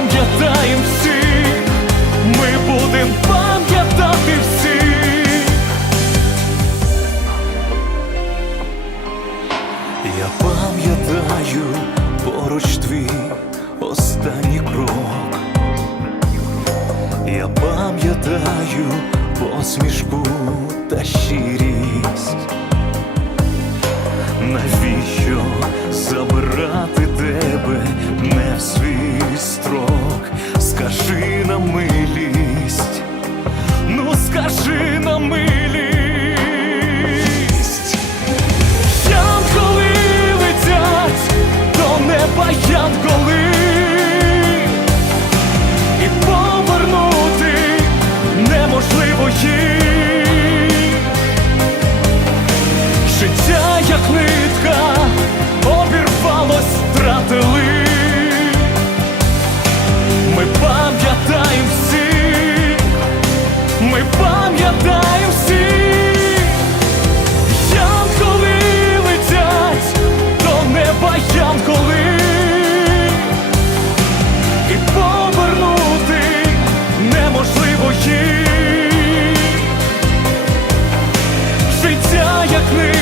Пам'ятаємо всіх, ми будем пам'ятати всіх. Я пам'ятаю поруч твій останній крок. Я пам'ятаю посмішку та щирість. Навіщо забирати тебе не в свій скажи на милість, янголи летять до неба янголи і повернути неможливо їм. Життя, як нитка, обірвалось, втратили. Please.